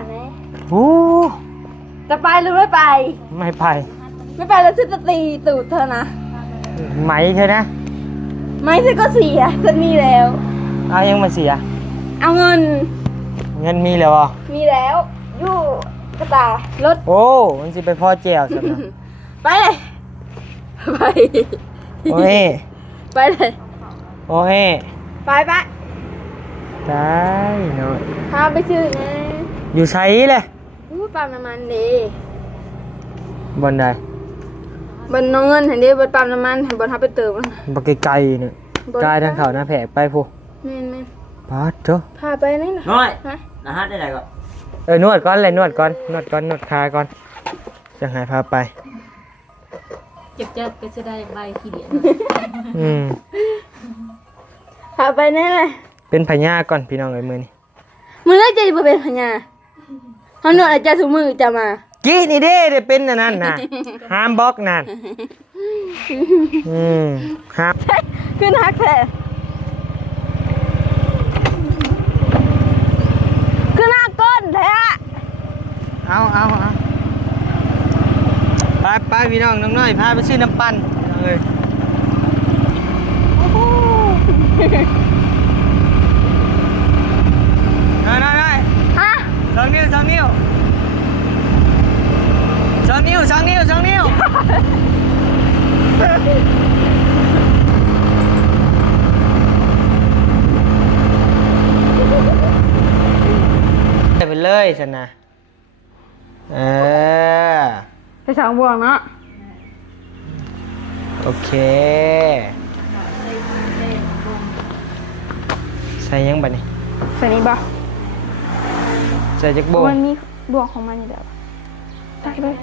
นไหมโอ้จะไปหรือไม่ไป ไม่ไปไม่ไปแล้วฉันจะตีตูดเธอนะไหมเธอนะไม่ฉันก็เสียฉันมีแล้ว เอายังมาเสียเอาเงินมีแล้วอ่ะมีแล้วอยู่กระตารถโอ้มันสิไปพ่อแจวสันนะ ไปเลยไป โอ้ยไปเลยโอ้ยไปได้หน่อยพาไปชื่อนะอยู่ไสเลยปั๊มน้ำมันดีบนใดบนน้องเงินเห็นดิบนปั๊มน้ำมันเห็นบนทับไปเติมบักไกลๆเนี่ยกายทางเขาหน้าแผกไปพูแม่พาเจ้าพาไปนี่นะน้อยนะฮะได้ไหนก็นวดก่อนเลยนวดก่อนนวดขาก่อนจะหายพาไปเจ็บจะก็จะได้ใบขี้เดียดพาไปนี่เลยเป็นพญาก่อนพี่น้องเอ้ยมือนี่มือแรกจะเป็นพญาเขาหนวดอาจารย์ถุงมือจะมากี้นี่เด้เป็นนั่นน่ะห้ามบล็อกนั่นห้ามขึ้นฮักแท้ขึ้นหน้าก้นแท้เอาไปพี่น้องน้อยพาไปซื้อน้ำปั่นเลยน้อยฮะ2 นิ้วไปเลยฉันนะไปสองบวงเนาะโอเคใส่ยังบัดนี้ใส่นี้บ่ใส่จักโบงมันมีบวงของมันอยู่เดี๋ยวใส่เลย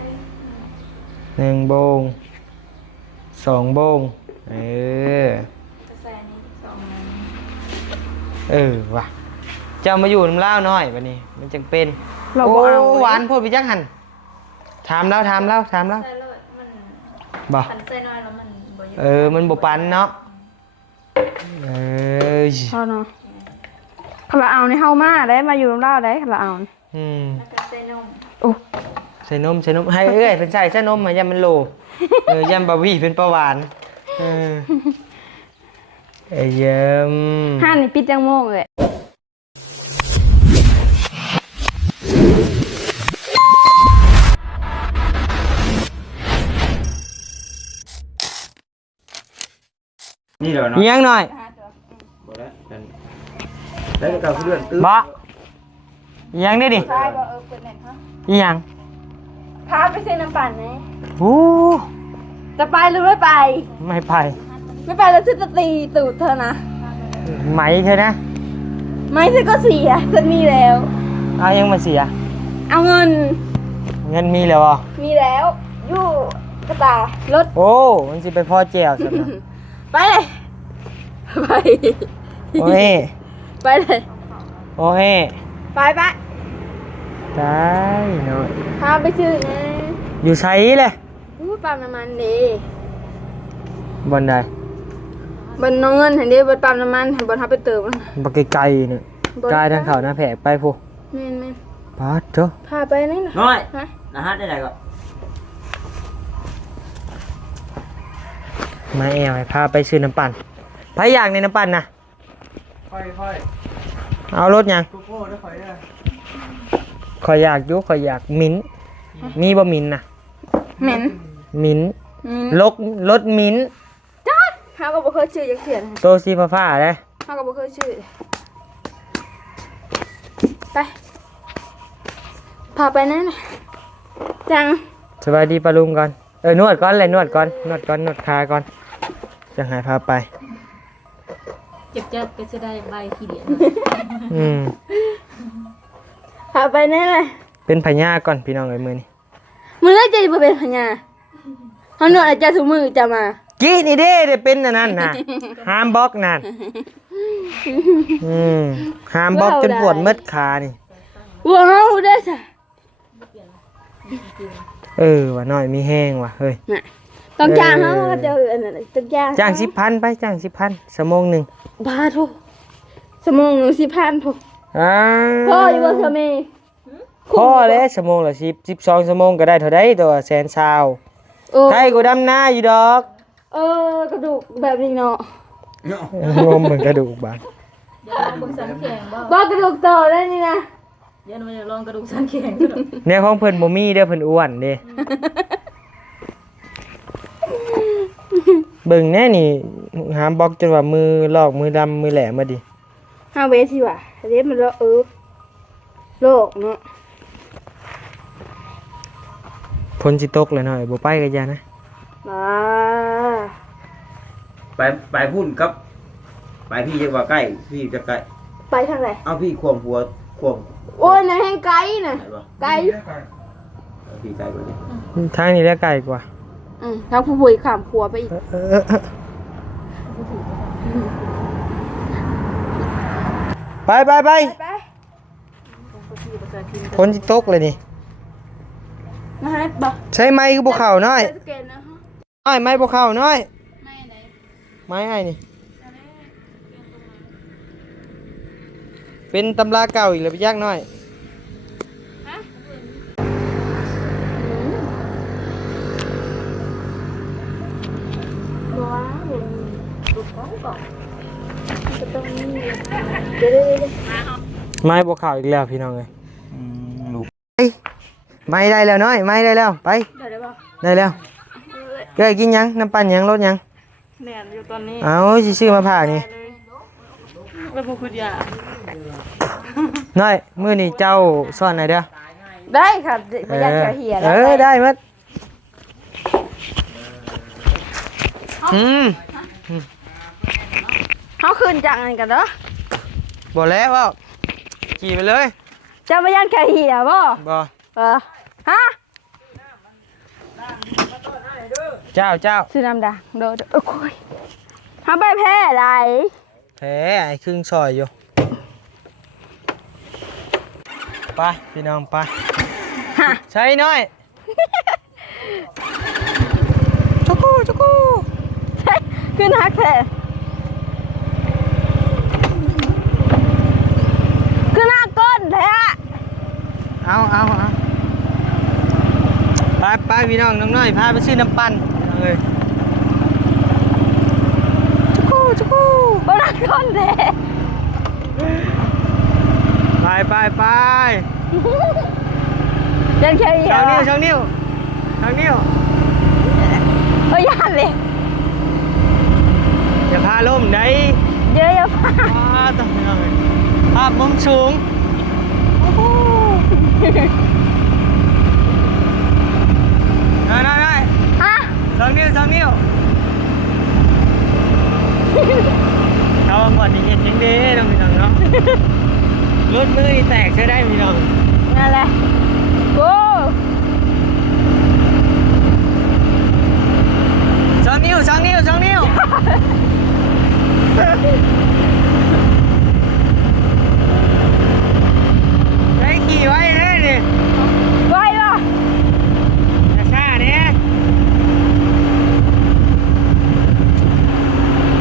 1 โบง 2 โบงว่ะเจ้ามาอยู่น้ำเล่าน้อยบัดนี้มันจังเป็นโอ้หวานพูดไปจักหันถามแล้วบ่มันบ่ปันเนาะพอเนาะขละเอาในเฮามาได้มาอยู่น้ำเล่าได้ขละเอาใส่นมโอ้ใส่นมให้เอ้ยเป็นใส่นมมาย่ำมันโลย่ำบะวี่เป็นประหวานเยี่ยมห้านี่ปิดจังโมงเลยนี่เหรอเนาะยังหน่อยแล้วก็เลื่อนตื้อบ่ยังได้ดิยังพาไปซื้อน้ำปั่นไหมโอ้จะไปหรือไม่ไปไม่ไปแล้วฉันจะตีตูดเธอนะไหมเธอนะไม่ฉันก็เสียฉันมีแล้วเอายังมาเสียเอาเงินมีแล้วอ่ะมีแล้วอยู่กระตารถโอ้มันสิไปพ่อแจวสันนะไปเลยไปโอ้ยไปเลยโอ้ยไปได้หน่อยพาไปชื่อนะอยู่ไสเลยปั๊มน้ำมันดีบนใดบนน้องเงินเห็นดิบนปั๊มน้ำมันเห็นบนทับไปเติมบักไกลๆเนี่ยกายทางเขาหน้าแผกไปพูแม่ พาเจ้าพาไปนี่นะน้อยนะฮะได้ไหนก็มาพาไปซื้อน้ำปั่นพายอย่างในน้ำปั่นนะค่อยเอารถยังขอยอยากมิ้นมีบ่มิ้นนะมิ้นรถมิ้นจ้าเขาก็บ่เคยชื่อยังเขียนโตสีฟ้าเลยเขาก็บ่เคยชื่อไปพาไปนั่นจังสบายดีปะลุงก่อนนวดก่อนเลยนวดขาก่อนจะหายพาไปเจ็บจะก็จะได้ใบขี้เดียดพาไปนั่นเลยเป็นพญาก่อนพี่น้องเอ้ยมือนี่มือแรกจะเป็นพญาเขาหนวดอาจารย์ถุงมือจะมากี้นี่เด้เป็นนั่นน่ะห้ามบล็อกนั่นห้ามบล็อกจนปวดมืดขานี่ว้าวได้จ้ะว่าน้อยมีแห้งว่ะเฮ้ยต้องจ้างเขาจะต้องจ้าง10,000ไปจ้าง10,000ชั่วโมงนึงบาททุชั่วโมงนึง10,000ทุพ่ออยู่บ่เธอเมย์ พอแล้วชั่วโมงละ12ชั่วโมงก็ได้เท่าใดตัวแสนซาว เออ ใครกูดำหน้าอยู่ดอก กระดูกแบบนี้เนาะ งมเหมือนกระดูกบาง เดี๋ยวลองเบิ่งสันแข็งบ่ บ้ากระดูกต่อได้นี่นะ เดี๋ยวมันจะลองกระดูกสันแข็งดู ในห้องเพิ่นบ่มีเด้อเพิ่นอ้วนเด้ เบิ่งแน่นี่หามบอกจนว่ามือลอกมือดำมือแหลมมาดิ ห้าเวสิว่ะเดี๋ยวมันโลกเนาะ ฝนสิตกเลยหน่อยบ่ไปก็อย่านะ มา ไปพุ่นครับไปพี่จะว่าใกล้พี่จะใกล้ ไปทางไหน เอาพี่ควงหัวควง โอ้ยนะแห้งไกลน่ะ ไหนบ่ ไกล เอาพี่ไกลกว่านี้ ทางนี้แหละไกลกว่า ทางผู้ป่วยขามครัวไปอีก ไปไปไป ไป ฝนสิตกเลยนี่ มาให้บอก ใช้ไม้คือบ่เข้าน้อย สแกนนะฮะ น้อยไม้บ่เข้าน้อย ไม่ไหน ไม้ไอ้นี่เป็นตำราเก่าอีกแล้วไปยากน้อย ว้าวดูกล้องก่อนจะต้องมีเดี๋ยว ไม้บ่เข้าอีกแล้วพี่น้องเอ้ย ลูก ไปไม้ได้แล้วน้อยไม้ได้แล้วไป ได้ป่ะ ได้แล้วเอ้ยกินหยังน้ำปั่นหยังรสหยัง แหนอยู่ตอนนี้ เอาสิซื้อมาผ่านี่ เป็นผู้คุณยา น้อยมื้อนี้เจ้าสอนหน่อยเด้อ ได้ค่ะไม่อยากจะเหี่ยแล้ว ได้หมดอืม เขาคืนจากอันกันเนาะ บ่แล้วเว้าขี่ไปเลย จะไม่ยันแค่เหี่ยบ่ บ่ ฮะ เจ้า ซื้อน้ำดังโดดโอ้ยเขาไปแพ้อะไร แผลไอ้ครึ่งซอยอยู่ไปพี่น้องไป ฮะ ใช่น้อยจุกูจุกู ใช่ขึ้นฮักแท้ขึ้นหน้าก้นแท้ เอาไปพี่น้องน้อยพาไปซื้อน้ำปั่นเลยจุกู บนหน้าก้นแท้ ไป ยันแค่เหี่ย ช่างนิ้ว เฮ้ยยันเลย อย่าพาล่มได้ เยอะๆป่ะ ต้องพี่น้องภาพมุมสูงได้ ฮะ สองนิ้วเราหมดอีกเห็นยังดีน้องพี่น้องเนาะรถมือนี่แตกใช้ได้พี่น้อง นั่นแหละโอ้ สองนิ้วได้ขี่ไว้เลยนี่ ไหวป่ะ ช้าเนี่ย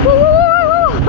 ฮู้ ไป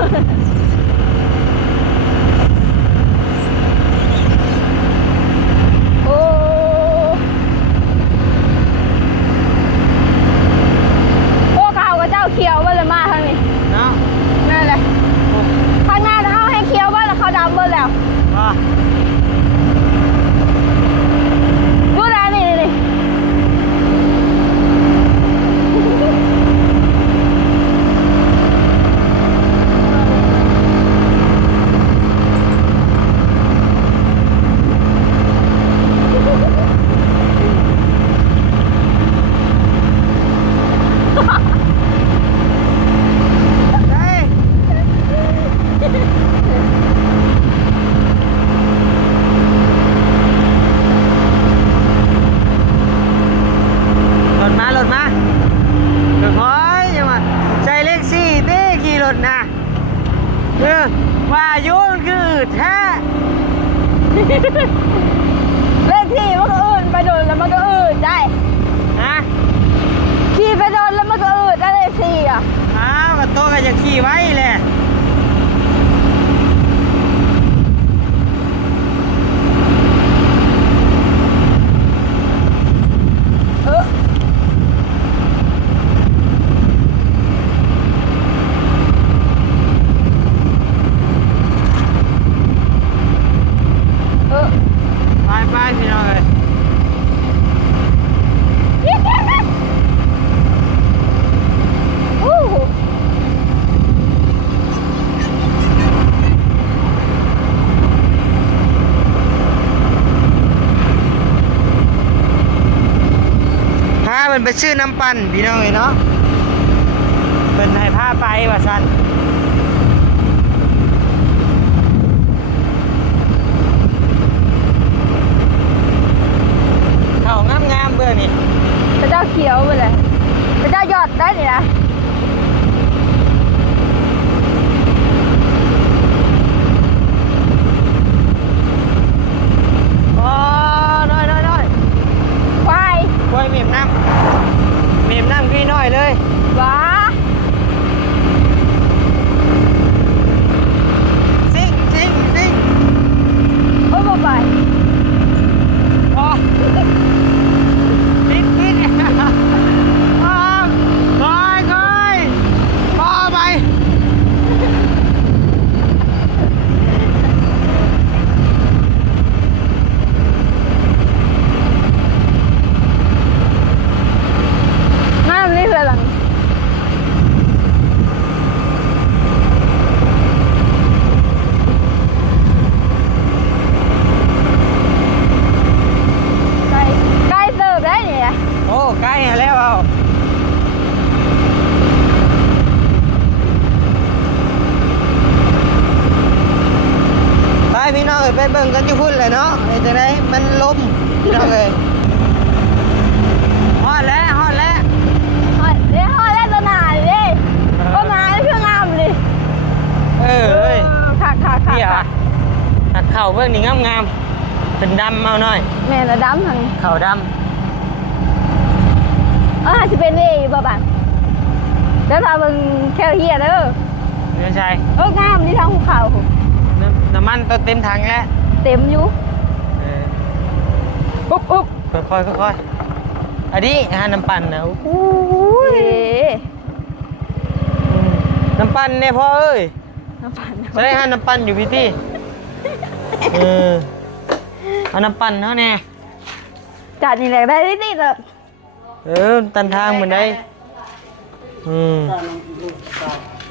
นไปซื้อน้ำปั่นพี่น้องเอ้ยเนาะเพิ่นให้พาไปว่าซั่นเข้างามๆเบิ่งนี่ พระเจ้าเขียวไปเลยพระเจ้ายอดได้นี่นะ โอ้น้อย ควาย ๆกล้วยเมียมน้ำพี่น้อยเลย ว้า ซิ่ง โอ้ยบ่ไป โอ้ปิดอ้าวค่อยพอไปน้ำนี่คือหลังใกล้เสิร์ฟได้นี่นะ โอ้ใกล้แล้วเอาไปพี่น้องเอ้ยไปเบิ่งกันอยู่พุ่นเลยเนาะไอ้จังไดมันลมพี่น้องเอ้ยฮอดแล้ว ฮอดเดี๋ยวฮอดแล้วตัวหนาดิต้นไม้นี่คืองามเลย เอ้ย ค่ะ นี่อ่ะตัดเข่าเบิ่งนี่งามๆเป็นดำเอาหน่อย แม่ละดำทางนี้ เข่าด จะเป็นนี่บ่บันเดี๋ยวพาเบิ่งแคลเฮียเด้อ ำไม่ใช่ งามที่ทางภูเขา น้ำมันตัวเต็มถังแล้ว เต็มอยู่ เออ อุ๊บ ค่อยอันนี้หาน้ำปั่นนะ อุ้ย น้ำปั่นเนี่ยพ่อเอ้ย น้ำปั่น ใช้หาน้ำปั่นอยู่พี่ตี้เอาน้ำปั่นเท่าแน่ จัดนี่แหละได้นิดๆเลย ตันทางเหมือนได้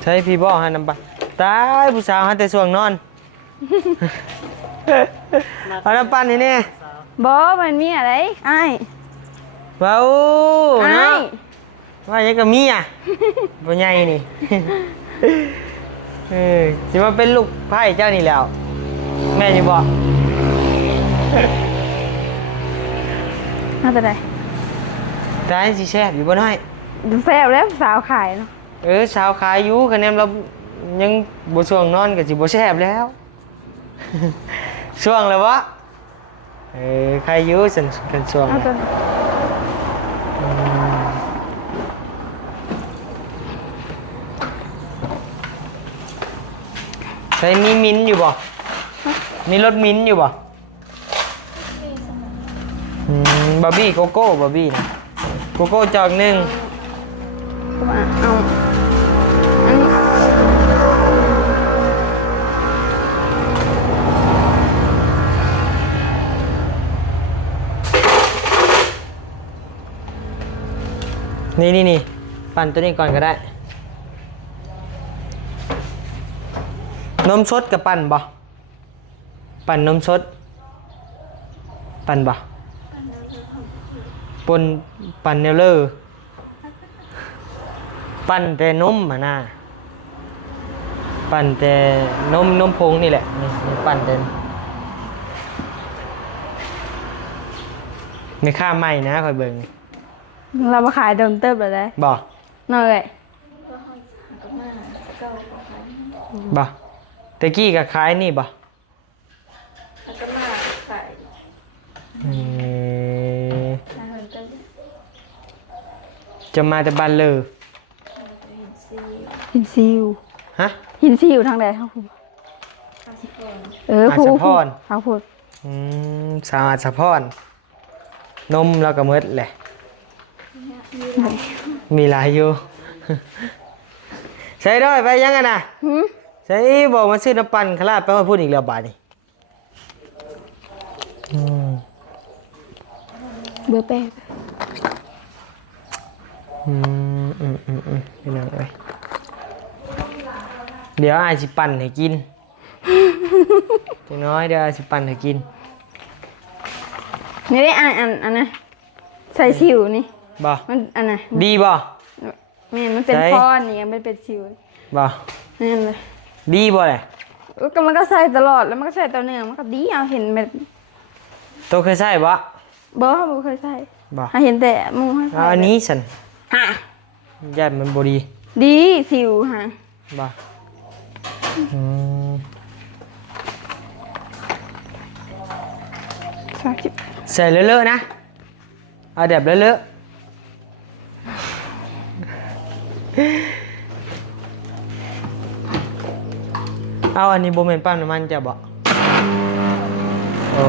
ใช้พี่บอกหาน้ำปั่นตายผู้สาวหาแต่ส่วงนอน เอาน้ำปั่นนี่เนี่ย บ่มันมีอะไรอ้าย ว้าว อ้า เนาะ ย ว่ายังกับมีอ่ะบ่ใหญ่นี่ สิมาเป็นลูกไผ่เจ้านี่แล้ว แม่จะบอก น่าจะได้ แต่ให้สิแซ่บอยู่บ่น้อย ดูแซ่บแล้วสาวขายเนาะ สาวขายอยู่คะแนนเรายังบ่ช่วงนอนก็สิบ่แซ่บแล้ว ช่วงแล้ววะใครอยู่สันกันช่วง เอาตัว ใช้มีมิ้นท์อยู่บ่มีรถมิ้นท์อยู่บ่บาร์บี้โกโก้บาร์บี้นะโกโก้จอกหนึ่ง เอาอันนี้ นี่ปั่นตัวนี้ก่อนก็ได้นมสดกับปั่นบ่ปั่นนมสดปั่นบ่ปนปั่นเนลเลอร์ปั่นแต่นมมาหน้าปั่นแต่นมผงนี่แหละนี่ปั่นแต่ไม่ค่าใหม่นะคอยเบิ่ง เรามาขายเดิมเติบเลยได้ บ่ หน่อย บ่ตะกี้ก็ขายนี่บ่จะมาแต่บ้านเลย หินซิว ฮะ หินซิวทางใดครับคุณครู อาสะพร ทางพูด สาวอาสะพรนมเราก็หมดแหละมีหลายอยู่ ใช้ด้วยไปยังไงนะใช้บอกมาซื้อน้ำปั่นขลาดไปว่าพูดอีกแล้วบาทนี่ เบอร์แป้ง พี่น้องเอ้ยเดี๋ยวอาจสิปั่นให้กิน เดี๋ยวน้อยเดี๋ยวอาจสิปั่นให้กิน นี่ได้อันนะใส่ซิวนี่ บ่ มันอันน่ะ ดีบ่ แม่นมันเป็น ใช่ พรนี่มันเป็นสิว บ่ นั่นเลย ดีบ่เลย ก็มันก็ใส่ตลอดแล้วมันก็ใส่ต่อเนื่องมันก็ดีเอาเห็นแบบ ตัวเคยใส่บ่ บ่เคยใส่ บ่ เห็นแต่หมูให้ใส่ เอาอันนี้สัน ฮะ ญาติมันบ่ดี ดีสิวฮะ บ่อืม 30 ใส่เลอะๆนะเอาแบบเลอะๆเอาอันนี้บ่แม่นปั๊มน้ำมันจ้ะบ่โอ้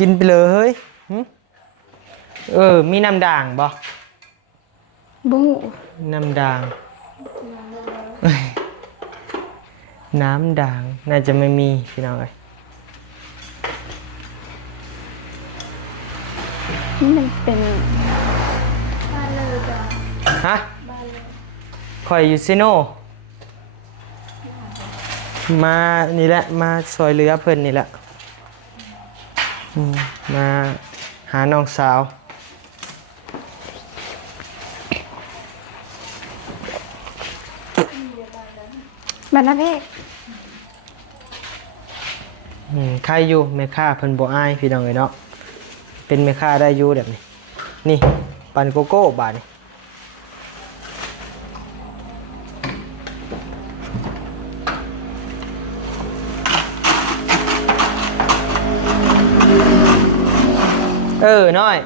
กินไปเลยเฮ้ยหึมีน้ำด่างบ่ บู น้ำด่างเอ้ยน้ำด่างน่าจะไม่มีพี่น้องเอ้ย นี่มันเป็น บ้านเลยจ้ะ ฮะ บ้านเลย คอยอยู่ซิโนมานี่แหละมาซอยเรือเพิ่นนี่แหละมาหาน้องสาว บรรณเพศ ใครอยู่แม่ค้าเพิ่นบ่อายพี่น้องเอ้ยเนาะเป็นแม่ค้าได้อยู่แบบนี้นี่ปั่นโกโก้บาดนี่น้อย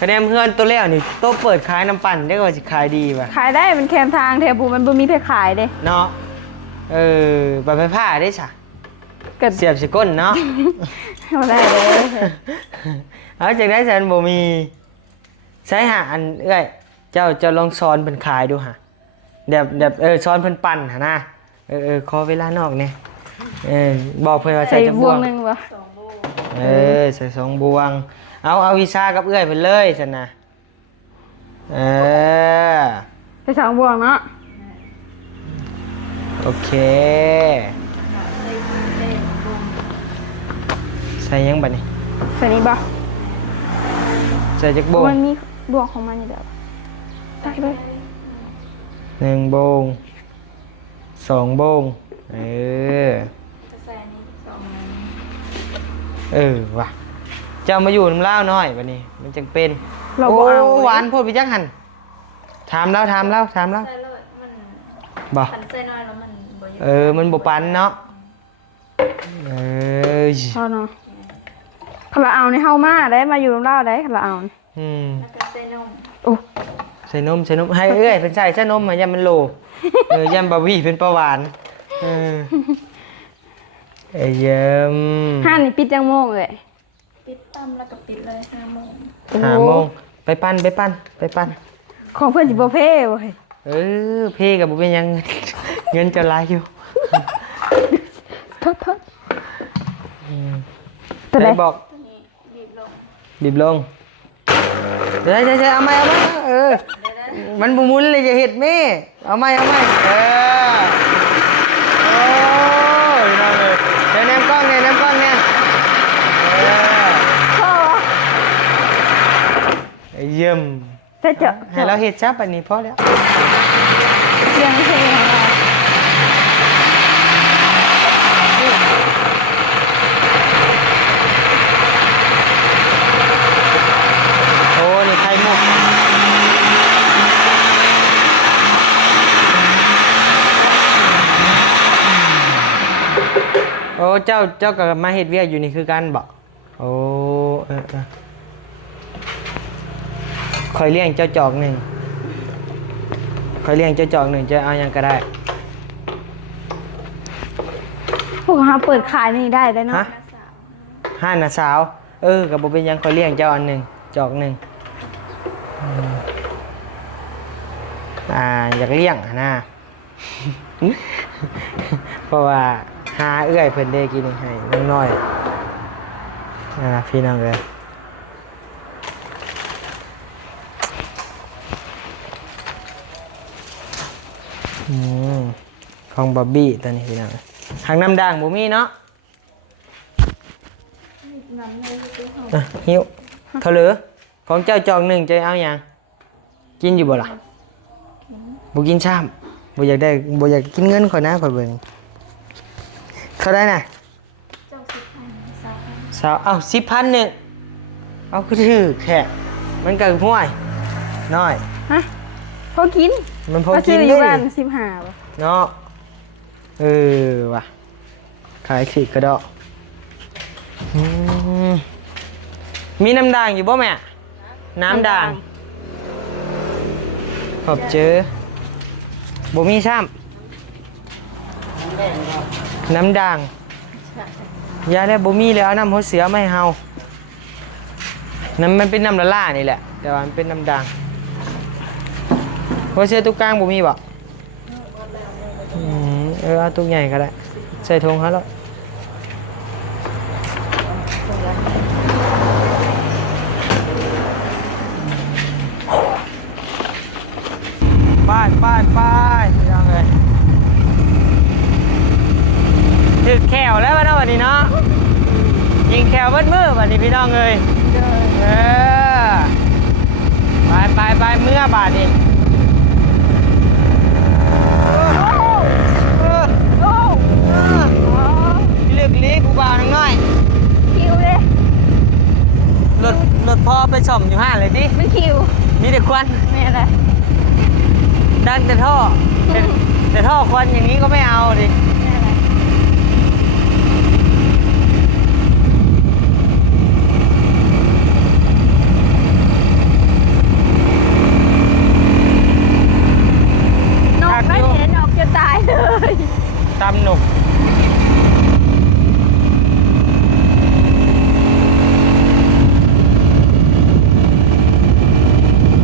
คะแนนเพื่อนตัวแล้วนี่โตเปิดขายน้ำปั่นได้ก็สิขายดีป่ะ ขายได้เป็นแคมทางแถวภูมันบ่มีเพศขายเด้ เนาะแบบไฟผ้าได้จ้ะ เกิด เสียบสิก้นเนาะ เอาได้เลย เอาจากได้ฉันบ่มีใช้หาอันเอ้ยเจ้าลองซ้อนเพิ่นขายดูหะแบบซ้อนเพิ่นปั่นหะนะขอเวลานอกเนี่ยบอกเพิ่นว่าใส่ ใส่ จัก บ บ่ ว ว ง ง หนึงบ่ 2 โล ใส่2 บวงเอาวีซ่ากับเอื้อยเพิ่นเลยซั่นน่ะใส่2 บวงเนาะ โอเค ได้ลง ใส่ยังบัดนี้ ใส่นี้บ่ ใส่จักบวง มันมีบวงของมันอยู่เด้อใส่เลย 1 โบง 2 โบงจะใส่อันนี้2 ว่ะเจ้ามาอยู่น้ำเล่าวน้อยบัดนี้ มันจังเป็น เราบ่เอา หวานโพดไปจักหันถามแล้ว ใส่เลยมัน บ่ พันใส่น้อยแล้วมันบ่เยอะ มันบ่ปันเนาะย เอาเนาะคาราเอาในเฮามาได้มาอยู่ลำลาวได้คาราเอา แล้วก็ใส่นม โอ้ ใส่นมให้เอ้ยเป็นใส่นมมายันมันโลยันบะหมี่เป็นประหวานเยี่ยม ห้านนี่ปิดจังโมงเลย ปิดตั้มแล้วก็ปิดเลย5 โมง 5 โมงไปปั้นของเพื่อนสิบ่เพ่เว้ย เพ่กับบ่เป็นหยังเงินจะหลายอยู่ โทษตัวใด ได้บอก ตัวนี้บีบลง บีบลงเดี๋ยวเอาไหมมันบุมุนเลยจะเห็ดแม่เอาไหมโอ้ยน้องเลยเดี๋ยวแนมกล้องเนี่ยเยี่ยม จะเจาะ ให้เราเห็ดซับอันนี้พอแล้ว เสียงเพลงของเรา โอ้นี่ไข่มุกโอ้เจ้ากับมาเห็ดเวียกอยู่นี่คือกันบอกโอ้คอยเลี้ยงเจ้าจอกหนึ่งจะเอายังก็ได้ วกเขาเปิดขายนี่ได้เนาะ ฮะห้าน่ะสาวกับบ่เป็นหยังคอยเลี้ยงเจ้าอันหนึ่งจอกหนึ่งอยากเลี้ยงนะ เพราะว่าหาเอื้อยเพิ่นได้กินให้น้อยๆพี่น้องเลยของบอบบี้ตัวนี้พี่น้องหางน้ำด่างบ่มีเนาะหิวเท่าเหลือของเจ้าจองหนึ่งจะเอาอย่างกินอยู่บ่ล่ะบ่กินช้ำบ่อยากกินเงินข่อยนะข่อยเบิ่งเขาได้น่ะสาวเอา10,000นึงเอาคือถือแค่มันก็ห่วยน้อย ฮะพอกิน มันพอกิน อ ได้ ยู่บ้าน15บ่ เนาะว่ะขายขีดกระดอกมีน้ำด่างอยู่บ่แม่น้ำด่างขอบเจอบ่มีซ้ำน้ำด่างยาได้บ่มีเลยเอาน้ำหัวเสือมาให้เฮาน้ำมันเป็นน้ำละล่านี่แหละแต่ว่ามันเป็นน้ำด่างหัวเสือตุกกลางบ่มีบ่เอาตุกใหญ่ก็ได้ใส่ถุงเขาแล้วป้ายพี่น้องเลยถึกแขวแล้ววันนี้เนาะยิงแขวเบิ้ลมือวันนี้พี่น้องเลยไปเมื่อบาทนี่เลือกเล็กกูบ่าวน้อย คิวเลย รถพ่อไปส่อมอยู่ห้าเลยดิ มันคิว มีแต่ควัน นี่อะไร ดันแต่ท่อแต่ท่อควันอย่างนี้ก็ไม่เอาดิ นี่อะไรนกไม่เห็นนกจะตายเลย ตำหนุก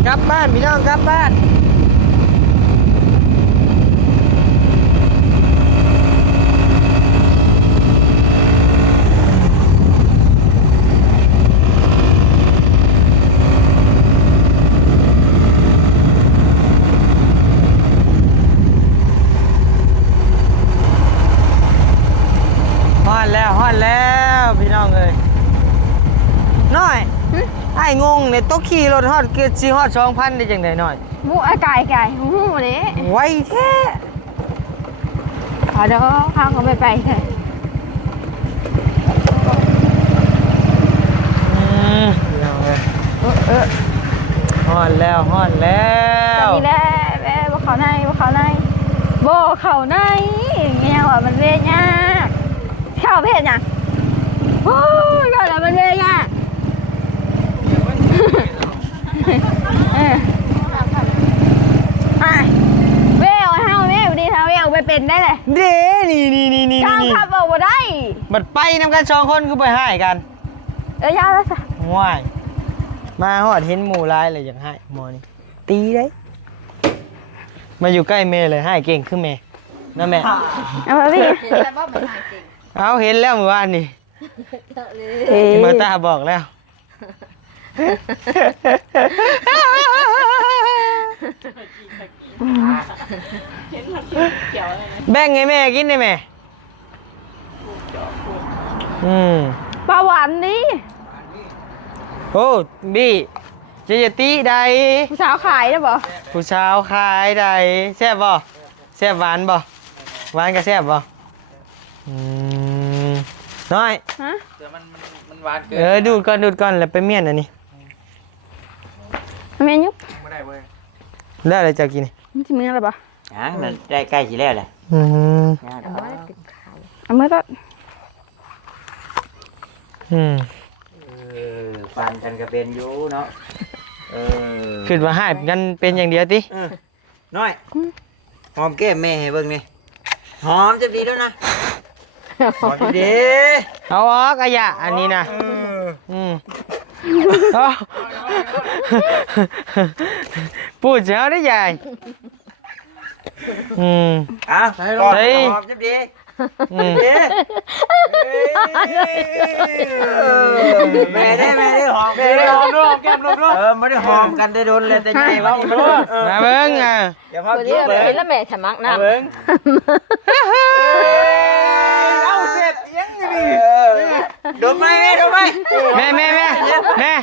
กลับบ้านพี่น้องกลับบ้านฮอดแล้วพี่น้องเอ้ยน้อยไอ้งงเนี่ยต้องขี่รถฮอดเกือบ4ฮอด 2,000 ได้จังได๋น้อย หมูไก่หูเลย ไวแท้ เดี๋ยวข้าวเขาไปเลย พี่น้องเอ้ยฮอดแล้วฮอดแล้ว ตอนนี้แหละแม่บ่เขาในบ่เขาในเงี้ยว่ามันเวียยากเข้าเพศยังโอ้ยก่อนแล้วมันเวียยากเว้ยเอาเฮาเว้ยดีเฮาเว้ยเอาไปเป็นได้เลย เด้นี่ ก้าวขับเอาบ่ได้ บัดไปนำกัน2คนคือไปให้กัน ยาวแล้วสิ ว้ายมาฮอดเห็นหมู่หลายเลยอยากให้หมอนี่ตีได้มาอยู่ใกล้แม่เลยให้เก่งคือแม่นะแม่ เอาไปพี่ เอาเห็นแล้วเมื่อวานนี่เมื่อตาบอกแล้วแบ่งให้แม่กินได้ไหมปลาหวานนี่ โอ้บี้จะตีใด ผู้สาวขายได้บ่ ผู้สาวขายใดแซ่บบ่แซ่บหวานบ่หวานก็แซ่บบ่น้อย ฮะ เดี๋ยวมันหวานเกิน ดูดก่อนแล้วไปเมียนอันนี้ เมียยุบ ไม่ได้เว้ย ได้อะไรจะกิน มันจะมีอะไรบ่ ยังนั่นได้ใกล้สิแล้วแหละ เอามือก็ ฟันกันก็เป็นอยู่เนาะขึ้นมาให้กันเป็นอย่างเดียวติ น้อยหอมแก้มแม่ให้เบิ่งนี่หอมจะดีแล้วนะ บอกดี เอาออกอะยะอันนี้นะเอาพูดเช้าได้ใหญ่อ่ะก่อนหอมจับดีแม่ได้หอมด้วยแก้มด้วยไม่ได้หอมกันได้โดนเลยแต่ใหญ่ว่ามาเบิ้งอย่าพัก วัน เย นี้ อะ เรา เลย เห็นแล้วแม่ถมักน้ำ เอาเสร็จยังไงดมไหมดมไหม แม่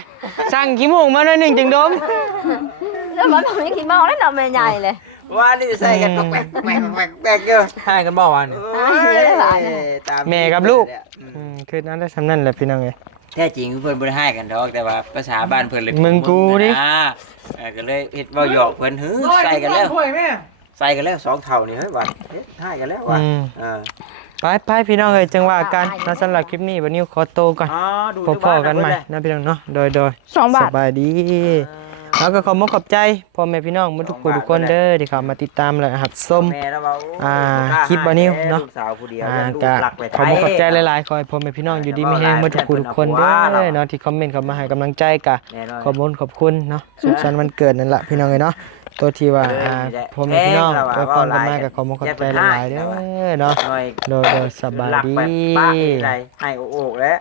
สั่งขี้มูกมาหน่อยหนึ่งจึงดม แล้วมันไม่ขี้เมาแล้วเราแม่ใหญ่เลย ว่านี่ใส่กันแปลกเยอะให้กันบ่วันแม่กับลูกคือนั้นได้สำนั่นแหละพี่น้องเอ้ย แท้จริงเพิ่นบ่ได้ให้กันดอกแต่ว่าภาษาบ้านเพิ่นเลยมึงกูดิก็เลยเฮ็ดเว้าหยอกเพิ่นหือใส่กันแล้วใส่กันแล้ว2เท่านี่เฮ้ยว่าให้กันแล้วว่าไปพี่น้องเอ้ยจังว่ากันนะสำหรับคลิปนี้วันนี้ขอโตก่อนพอๆกันใหม่นะพี่น้องเนาะโดย2 บาทสบายดีแล้วก็ขอบใจพ่อแม่พี่น้องทุกคนเด้อที่เข้ามาติดตามและหับส้มคลิปวันนี้เนาะก็ขอบใจหลายๆขอให้พ่อแม่พี่น้องอยู่ดีมีแรงหมดทุกคนเด้อเนาะที่คอมเมนต์เข้ามาให้กำลังใจกะขอบคุณเนาะสุขสันต์วันเกิดนั่นแหละพี่น้องเนาะตัวที่ว่าพ่อแม่พี่น้องไว้พรกันมาก็ขอบใจหลายๆเด้อเนาะโดยสบายดีให้โอกแล้ว